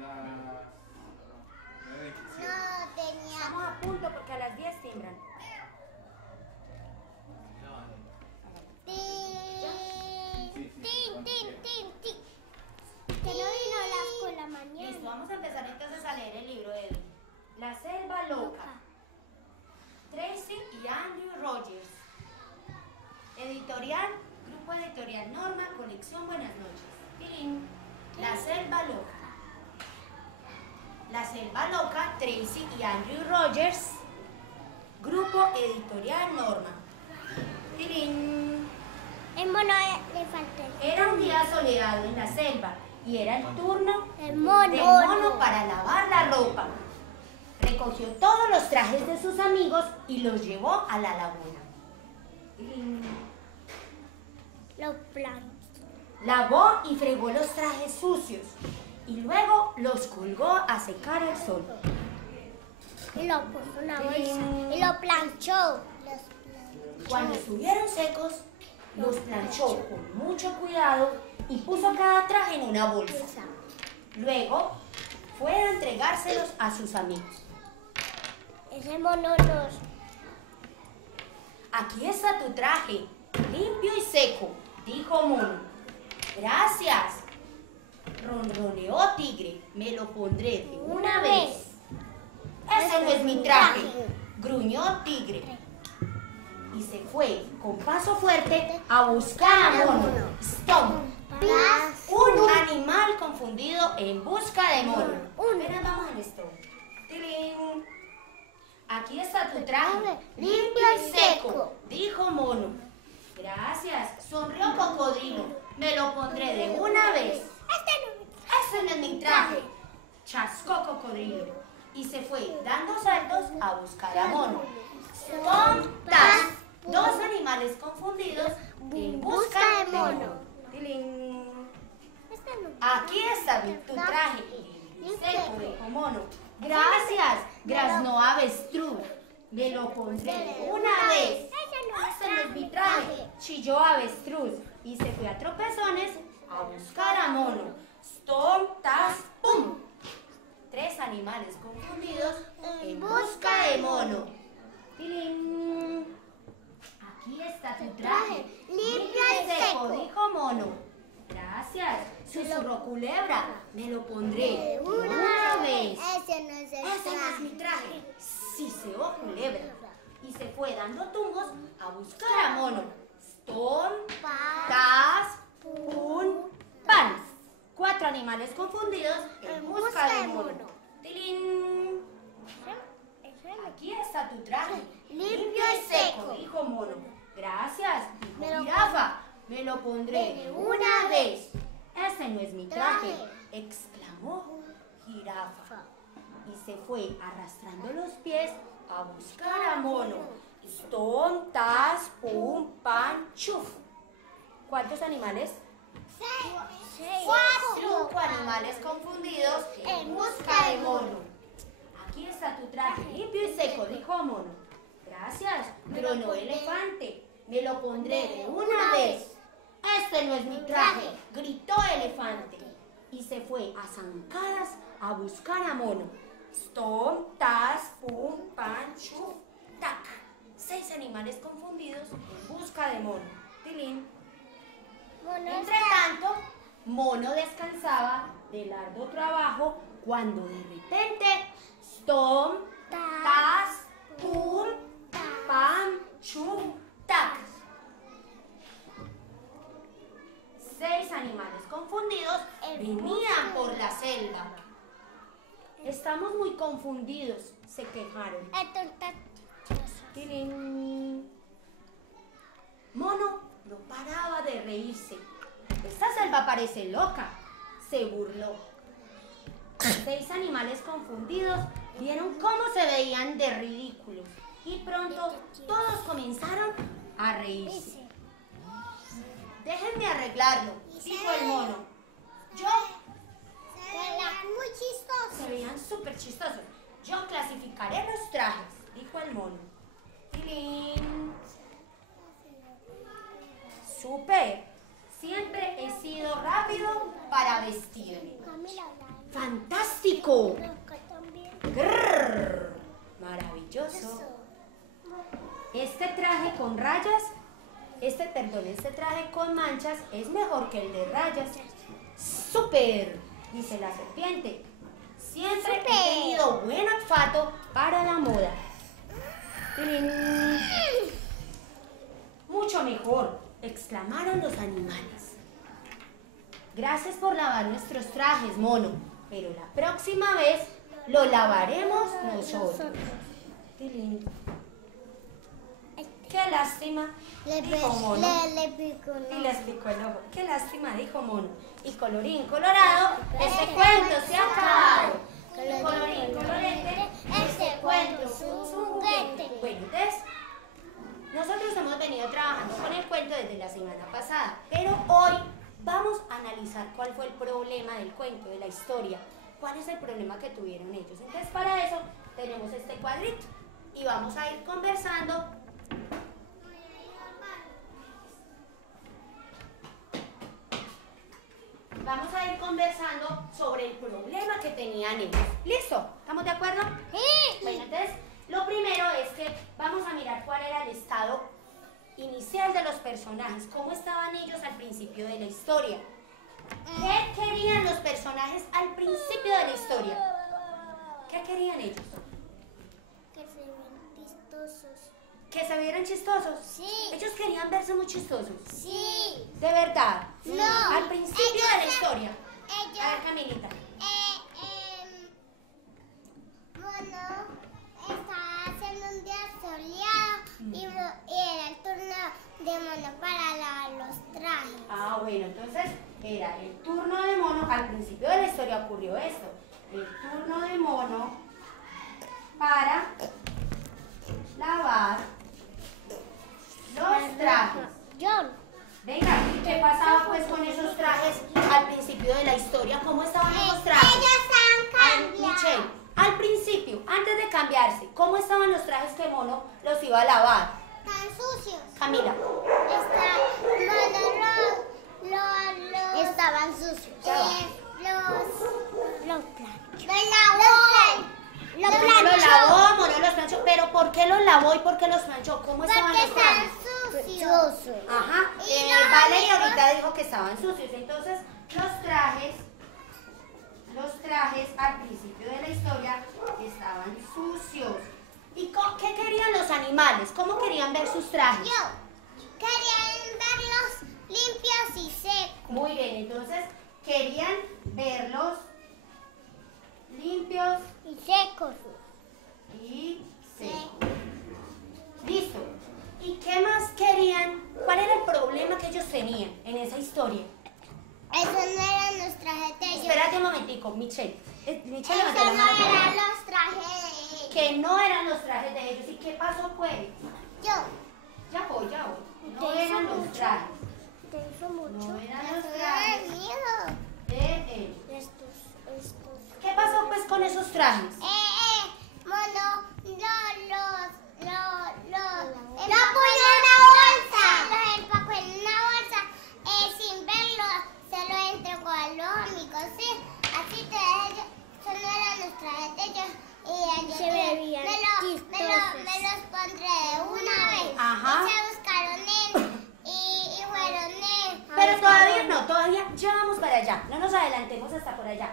No tenía. Estamos a punto porque a las 10 timbran. Tin. Que no vino a la escuela mañana. Listo, vamos a empezar entonces a leer el libro de La Selva Loca. Tracy y Andrew Rogers. Editorial, Grupo Editorial Norma, colección Buenas noches. ¡Tilín! La Selva Loca. La Selva Loca, Tracy y Andrew Rogers. Grupo Editorial Norma. ¡Tilín! El mono le falta. Era un día soleado en la selva y era el turno El mono. del mono para lavar la ropa. Recogió todos los trajes de sus amigos y los llevó a la laguna. Los planos. Lavó y fregó los trajes sucios y luego los colgó a secar al sol. Y lo puso en una bolsa. Y lo planchó. Cuando estuvieron secos, los planchó con mucho cuidado y puso cada traje en una bolsa. Luego fue a entregárselos a sus amigos. Ese mono los... Aquí está tu traje, limpio y seco, dijo Mono. Gracias, ronroneó Tigre, me lo pondré de una vez. Ese no es mi traje, gruñó Tigre. Y se fue con paso fuerte a buscar a Mono. Stop. Un animal confundido en busca de Mono. Apenas vamos en esto. ¡Tilín! Aquí está tu traje, limpio y seco, dijo Mono. Gracias, sonrió Cocodrilo. Me lo pondré de una vez. Ese no es mi traje, chascó Cocodrilo. Y se fue dando saltos a buscar a Mono. ¡Tontas! Dos animales confundidos en busca de Mono. ¡Tilín! Aquí está tu traje, limpio y seco, dijo Mono. Gracias, graznó Avestruz. Me lo pondré de una vez. Ese no es mi traje, chilló Avestruz. Y se fue a tropezones a buscar a Mono. Stomp, tas, pum. Tres animales confundidos en busca de Mono. ¡Tilín! Aquí está tu traje, limpio y seco, dijo Mono. Gracias, susurró Culebra. Me lo pondré de una vez. Ese no es el Ese no es mi traje. traje, siseó Culebra. Y se fue dando tumbos a buscar a Mono. Stone, tas, pun, pan. Cuatro animales confundidos en busca de Mono. ¡Tilín! Aquí está tu traje, limpio y seco, dijo Mono. Gracias, dijo Jirafa. Me lo pondré de una vez. Ese no es mi traje, exclamó Jirafa. Y se fue arrastrando los pies a buscar a Mono. Stone, tas, pum, pan, chuf. ¿Cuántos animales? 5 animales confundidos en busca de Mono. Aquí está tu traje, limpio y seco, dijo Mono. Gracias, gronó Elefante. Me lo pondré de una vez. Este no es mi traje, gritó Elefante. Y se fue a zancadas a buscar a Mono. Stomp, tas, pum, pan, chuf, tac. 6 animales confundidos en busca de Mono. Tilín. Entre tanto, Mono descansaba del arduo trabajo cuando de repente, stomp, tas, pum, pan, chuf, tac. 6 animales confundidos venían por la selva. Estamos muy confundidos, se quejaron. ¡Tilín! Mono no paraba de reírse. Esta selva parece loca, se burló. 6 animales confundidos vieron cómo se veían de ridículos y pronto todos comenzaron a reírse. Déjenme arreglarlo, dijo el mono. Se veían muy chistosos. Se veían súper chistosos. Yo clasificaré los trajes, dijo el mono. ¡Tilín! ¡Súper! Siempre he sido rápido para vestirme. Camila, ¡Fantástico! Acá también. Grrr, maravilloso. Este traje con rayas, este traje con manchas es mejor que el de rayas. ¡Súper! Dice la serpiente. Siempre he tenido buen olfato para la moda. Mucho mejor, exclamaron los animales. Gracias por lavar nuestros trajes, mono, pero la próxima vez lo lavaremos nosotros. Tilín. Qué lástima, dijo mono. Le picó, Y les picó el ojo. Qué lástima, dijo mono. Y colorín colorado, este cuento se ha acabado. Colorín colorete, este cuento es un juguete. Bueno, entonces, nosotros hemos venido trabajando con el cuento desde la semana pasada, pero hoy vamos a analizar cuál fue el problema del cuento, de la historia. ¿Cuál es el problema que tuvieron ellos? Entonces, para eso tenemos este cuadrito y vamos a ir conversando. Vamos a ir conversando sobre el problema que tenían ellos. ¿Listo? ¿Estamos de acuerdo? Sí. Bueno, entonces, lo primero es que vamos a mirar cuál era el estado inicial de los personajes, cómo estaban ellos al principio de la historia. ¿Qué querían los personajes al principio de la historia? ¿Qué querían ellos? Que se ven chistosos. ¿Que se vieran chistosos? Sí. Ellos querían verse muy chistosos. Sí. ¿De verdad? No. Al principio de la historia. Ellos. A ver, Camilita. Mono estaba haciendo un día soleado y era el turno de Mono para lavar los trajes. Ah, bueno, entonces era el turno de mono. Al principio de la historia ocurrió esto. El turno de mono para lavar los trajes. John. Venga, ¿y qué pasaba pues con esos trajes al principio de la historia? ¿Cómo estaban esos trajes? Ellos han cambiado. Michelle, al principio, antes de cambiarse, ¿cómo estaban los trajes que mono los iba a lavar? Están sucios. Camila. Estaban sucios. Ya va. Los lavó. Los planchó. Los lavó, mono los planchó. ¿Pero por qué los lavó y por qué los planchó? ¿Cómo estaban Porque los trajes? están sucios. Ajá, Y los Valeria amigos- ahorita dijo que estaban sucios, entonces los trajes al principio de la historia estaban sucios. ¿Y qué querían los animales? ¿Cómo querían ver sus trajes? Querían verlos limpios y secos. Muy bien, entonces querían verlos limpios Y secos. y secos. Listo. ¿Y qué más querían? ¿Cuál era el problema que ellos tenían en esa historia? Esos no eran los trajes de ellos. Espérate un momentico, Michelle. Michelle, Esos levanta la no mano. eran los trajes de ellos. Que no eran los trajes de ellos. ¿Y qué pasó pues? Yo. Ya voy. No Te hizo eran los mucho. trajes Te hizo mucho. No eran los Me trajes. da miedo. de ellos. Estos. ¿Qué pasó pues con esos trajes? Mono, lo pone en una bolsa. Los empacó en una bolsa. Sin verlo, se lo entregó a los amigos. Sí, así te ellos. Eso no eran los trajes de ellos. Y ellos Se veían me los pondré de una vez. Ajá. Y se buscaron y fueron Pero todavía no, todavía ya vamos para allá. No nos adelantemos hasta por allá.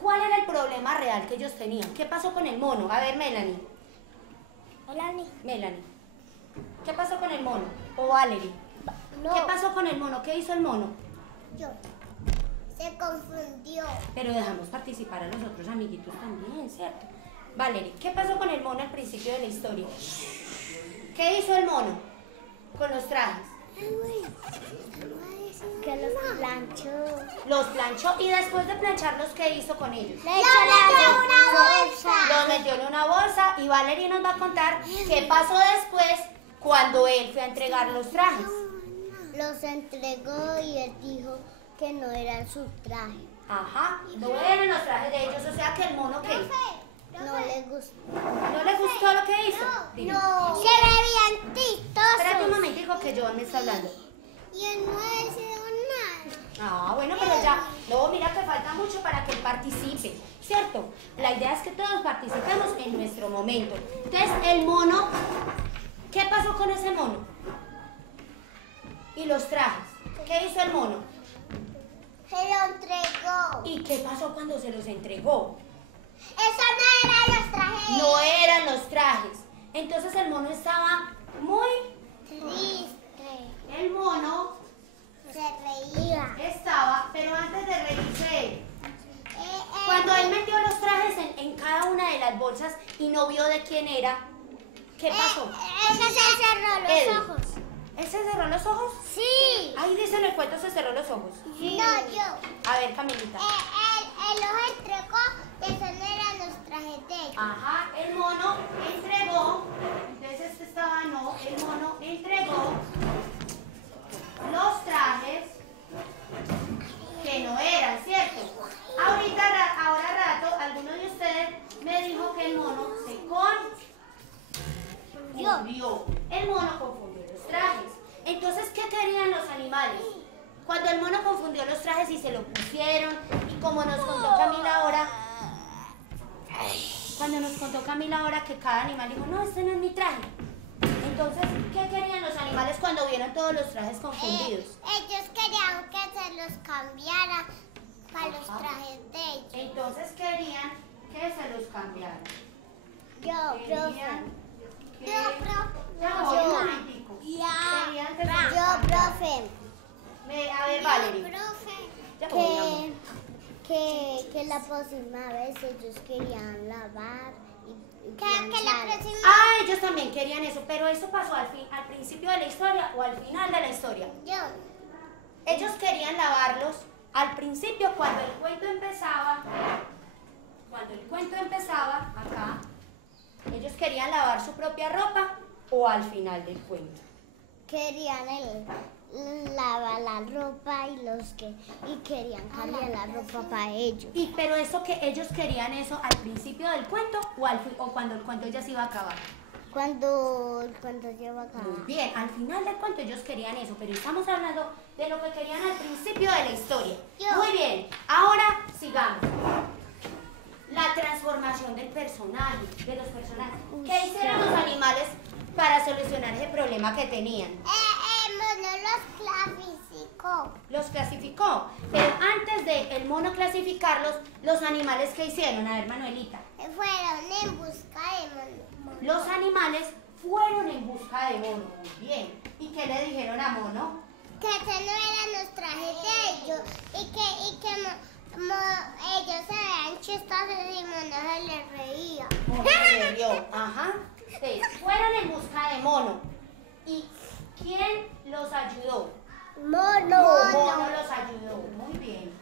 ¿Cuál era el problema real que ellos tenían? ¿Qué pasó con el mono? A ver, Melanie. Melanie. ¿Qué pasó con el mono? O Valerie. No. ¿Qué pasó con el mono? ¿Qué hizo el mono? Yo. Se confundió. Pero dejamos participar a los otros amiguitos también, ¿cierto? Valerie, ¿qué pasó con el mono al principio de la historia? ¿Qué hizo el mono con los trajes? Que los planchó. Los planchó y después de plancharlos, ¿qué hizo con ellos? Le ¡Lo echó metió en la una bolsa! Los metió en una bolsa y Valerie nos va a contar qué pasó después cuando él fue a entregar los trajes. Los entregó y él dijo que no eran sus trajes. Ajá, no eran los trajes de ellos, o sea que el mono ¿qué hizo? No le gustó. ¿No le gustó lo que hizo? Dime. No. Se veían chistosos. Espérate un momentico que Joan me está hablando. Y él no decidió nada. Ah, bueno, pero ya. No, mira que falta mucho para que él participe, ¿cierto? La idea es que todos participemos en nuestro momento. Entonces, el mono, ¿qué pasó con ese mono? Y los trajes. ¿Qué hizo el mono? Se lo entregó. ¿Y qué pasó cuando se los entregó? Eso no eran los trajes. No eran los trajes. Entonces el mono estaba muy... Triste. El mono Se reía. estaba, pero antes de reírse, cuando él metió los trajes en cada una de las bolsas y no vio de quién era, ¿qué pasó? Ese se cerró Eddie. los ojos. ¿Él se cerró los ojos? Sí. Ahí dice en el cuento se cerró los ojos. No, yo. A ver, Camilita. Él los entregó, que eso no eran los trajes de ellos. Ajá, el mono entregó, entonces este estaba no, el mono entregó los trajes que no eran, ¿cierto? Ahora rato, alguno de ustedes me dijo que el mono se confundió. El mono confundió los trajes. Entonces, ¿qué querían los animales? Cuando el mono confundió los trajes y se lo pusieron, y como nos contó Camila ahora, que cada animal dijo, no, este no es mi traje. Entonces, ¿qué querían los animales cuando vieron todos los trajes confundidos? Ellos querían que se los cambiara para los trajes de ellos. Entonces querían que se los cambiaran. Querían que... Yo, profe. Ya voy, un momentico. Querían que se los cambiaran. Profe. A ver, Valerie. Profe. Ya voy, amor. Que la próxima vez ellos querían lavar y Que la planchar. próxima. Ah, ellos también querían eso, pero eso pasó al principio de la historia o al final de la historia. Yo. Ellos querían lavarlos al principio cuando el cuento empezaba acá. Ellos querían lavar su propia ropa o al final del cuento. Querían lavar la ropa y querían cambiar la ropa para ellos. Pero eso que ellos querían eso al principio del cuento o cuando el cuento ya se iba a acabar. Cuando lleva acá. Muy bien, al final del cuento ellos querían eso, pero estamos hablando de lo que querían al principio de la historia. Muy bien, ahora sigamos. La transformación de los personajes. ¿Qué hicieron los animales para solucionar ese problema que tenían? Mono los clasificó. Los clasificó, pero antes de el mono clasificarlos, los animales ¿qué hicieron? A ver, Manuelita. Fueron en busca de mono. Los animales fueron en busca de mono. Muy bien. ¿Y qué le dijeron a mono? Que ese no eran los trajes de ellos y que ellos se veían chistosos y mono se les reía. Ajá. Entonces, fueron en busca de mono. ¿Y quién los ayudó? Mono los ayudó. Muy bien.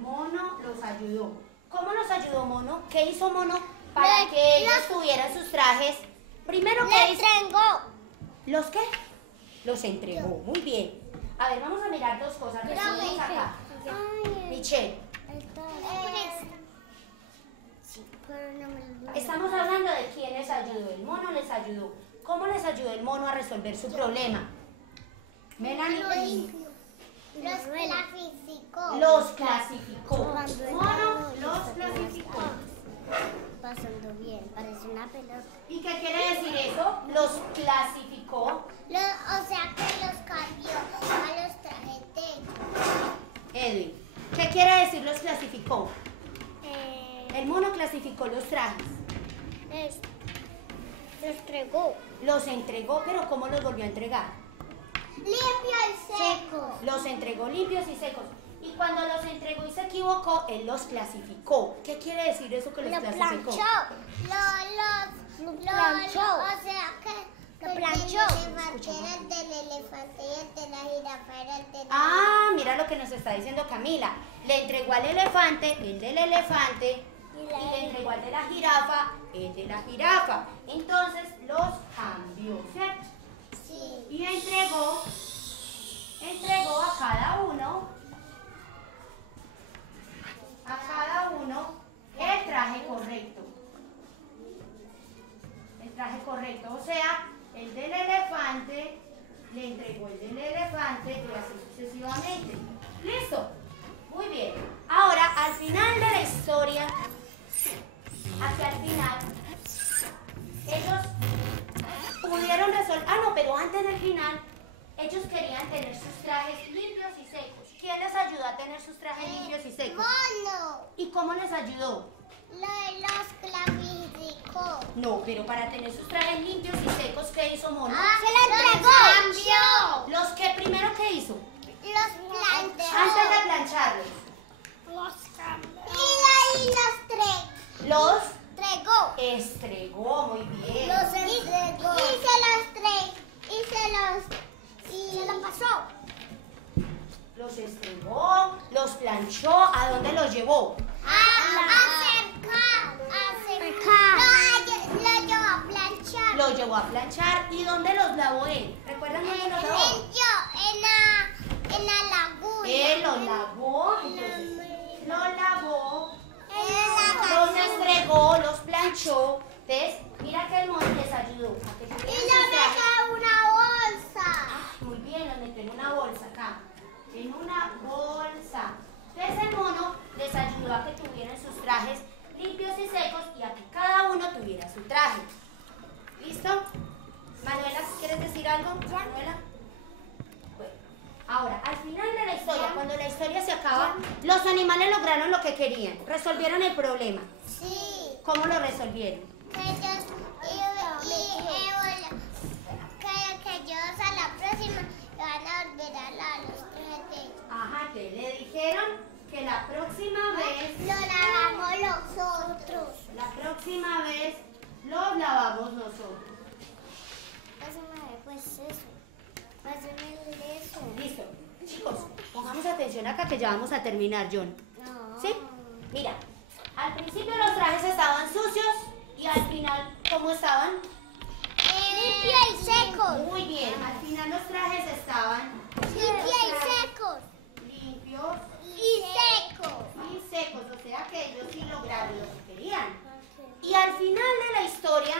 Mono los ayudó. ¿Cómo los ayudó Mono? ¿Qué hizo Mono para que ellos tuvieran sus trajes? Primero, ¿qué hizo? ¿Los qué? Los entregó. Muy bien. A ver, vamos a mirar dos cosas. Resumimos acá. Michelle, estamos hablando de quién les ayudó. El mono les ayudó. ¿Cómo les ayudó el mono a resolver su problema? Melanie. Los clasificó. Los clasificó. Mono los clasificó. Pasando bien, parece una pelota. ¿Y qué quiere decir eso? Los clasificó. O sea que los cambió a los trajes de ellos. Edwin, ¿qué quiere decir los clasificó? El mono clasificó los trajes. Los entregó. Los entregó, pero ¿cómo los volvió a entregar? Limpio y seco. Los entregó limpios y secos. Y cuando los entregó y se equivocó, él los clasificó. ¿Qué quiere decir eso que los clasificó? Lo planchó. O sea que Lo planchó. El elefante era el del elefante y el de la jirafa era el de la Ah, mira lo que nos está diciendo Camila. Le entregó al elefante, el del elefante, y le entregó al de la jirafa, el de la jirafa. Entonces los cambió, ¿cierto? Sí. Y entregó a cada uno el traje correcto. El traje correcto, o sea, el del elefante le entregó el del elefante y así sucesivamente. ¿Listo? Muy bien. Ahora, al final a que al final ellos pudieron resolver. Ah, no, pero antes del final, ellos querían tener sus trajes limpios y secos. ¿Quién les ayudó a tener sus trajes limpios y secos? Mono. ¿Y cómo les ayudó? Los clasificó. No, pero para tener sus trajes limpios y secos, ¿qué hizo Mono? Se lo entregó. ¿Los que primero qué hizo? Los planchó. Antes de plancharlos. Los cambió. Y los Los entregó. estregó, muy bien. Los entregó. Y se los pasó. Los estregó, los planchó. ¿A dónde los llevó? Lo llevó a planchar. Los llevó a planchar. ¿Y dónde los lavó él? ¿Recuerdan dónde los lavó? En la laguna. Él los lavó, entonces los lavó, los estregó, los planchó. ¿Ves? Mira que el mono les ayudó a que tuvieran Y sus lo trajes. metió en una bolsa. Ay, muy bien, los metió en una bolsa acá. En una bolsa. Entonces el mono les ayudó a que tuvieran sus trajes limpios y secos y a que cada uno tuviera su traje. ¿Listo? Manuela, ¿quieres decir algo? Manuela. Bueno, ahora, al final de la historia, cuando la historia se acaba, los animales lograron lo que querían. Resolvieron el problema. Sí. ¿Cómo lo resolvieron? Que ellos a la próxima van a volver a los trajes. Ajá, que le dijeron que la próxima vez, Lo lavamos nosotros. la próxima vez los lavamos nosotros. Pásame pues eso. Pásame eso. Listo. Chicos, pongamos atención acá que ya vamos a terminar, John. No. ¿Sí? Mira, al principio los trajes estaban sucios y al final, ¿cómo estaban? Limpio y secos. Muy bien, al final los trajes estaban Limpio y secos. limpios Y secos. y secos, o sea que ellos sí lograron lo que querían. Y al final de la historia,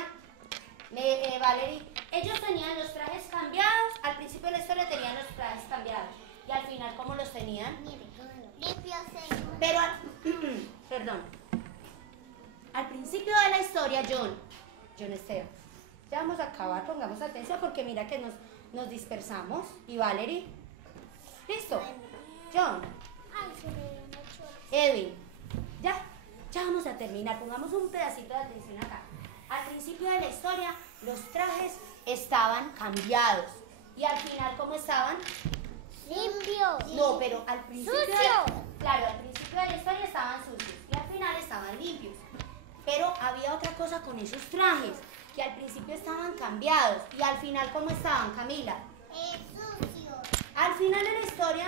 Valerie, ellos tenían los trajes cambiados, al principio de la historia tenían los trajes cambiados. Y al final, ¿cómo los tenían? Limpio, secos. Pero, perdón, al principio de la historia, John Esteban, ya vamos a acabar, pongamos atención porque mira que nos dispersamos. ¿Y Valerie? ¿Listo? John, Ay, se me dio mucho. Edwin, ya vamos a terminar, pongamos un pedacito de atención acá. Al principio de la historia, los trajes estaban cambiados. Y al final, ¿cómo estaban? Limpio. No, pero al principio, Sucio. claro, al principio de la historia estaban sucios y al final estaban limpios. Pero había otra cosa con esos trajes, que al principio estaban cambiados y al final, ¿cómo estaban, Camila? Sucio. Al final de la historia,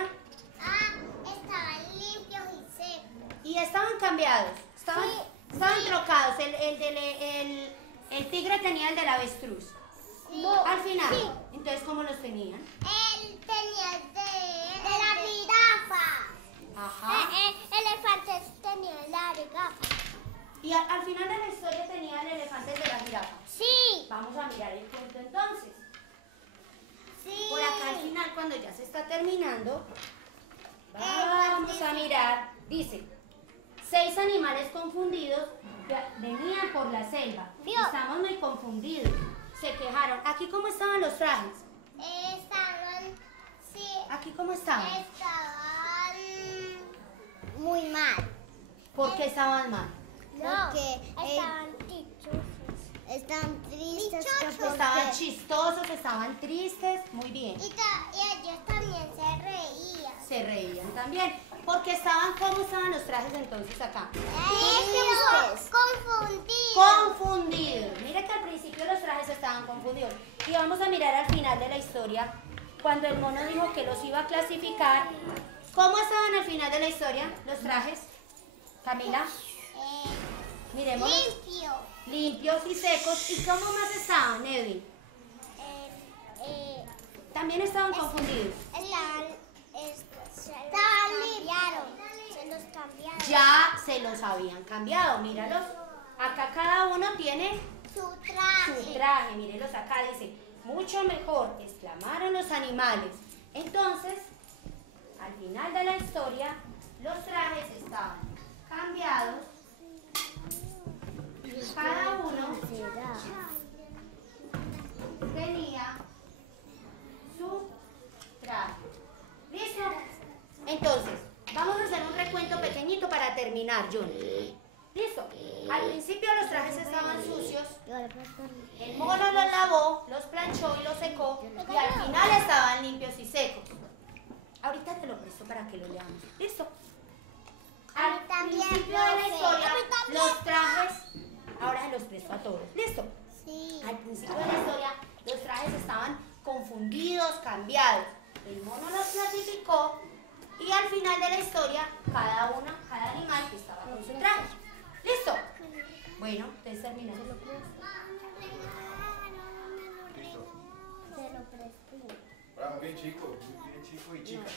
Estaban limpios y secos. y estaban cambiados, estaban trocados. El tigre tenía el del avestruz. Sí. Al final, Sí. entonces, ¿cómo los tenían? Él tenía de la jirafa. Ajá. Elefantes tenía la jirafa. Y al final de la historia tenía el elefante de la jirafa. Sí. Vamos a mirar el cuento entonces. Sí. Por acá al final, cuando ya se está terminando, vamos a mirar. Dice, 6 animales confundidos venían por la selva. Vio. Estamos muy confundidos. Se quejaron. ¿Aquí cómo estaban los trajes? Estaban, sí, ¿Aquí cómo estaban? estaban muy mal. ¿Por qué estaban mal? Porque estaban dichosos. están tristes. Dichosos. Estaban chistosos, estaban tristes. Muy bien. Y ellos también se reían. Se reían también. Porque ¿cómo estaban los trajes entonces acá? Confundidos. Confundidos. Mira que al principio los trajes estaban confundidos. Y vamos a mirar al final de la historia, cuando el mono dijo que los iba a clasificar. ¿Cómo estaban al final de la historia los trajes? Camila, miremos. Limpio. Limpios y secos. ¿Y cómo más estaban, Edwin? También estaban confundidos. Se los cambiaron. Ya se los habían cambiado, míralos. Acá cada uno tiene Su su traje, mírenlos acá, dice, mucho mejor, exclamaron los animales. Entonces, al final de la historia, los trajes estaban cambiados y cuento pequeñito para terminar, John. Listo. Al principio los trajes estaban sucios. El mono los lavó, los planchó y los secó. Y al final estaban limpios y secos. Ahorita te lo presto para que lo leamos. Listo. Al principio de la historia, los trajes, ahora se los presto a todos. ¿Listo? Sí. Al principio de la historia, los trajes estaban confundidos, cambiados. El mono los clasificó y al final de la historia, cada animal estaba con su traje. ¿Listo? Bueno, entonces terminamos. Se lo presté. Bravo, bien chico y chica.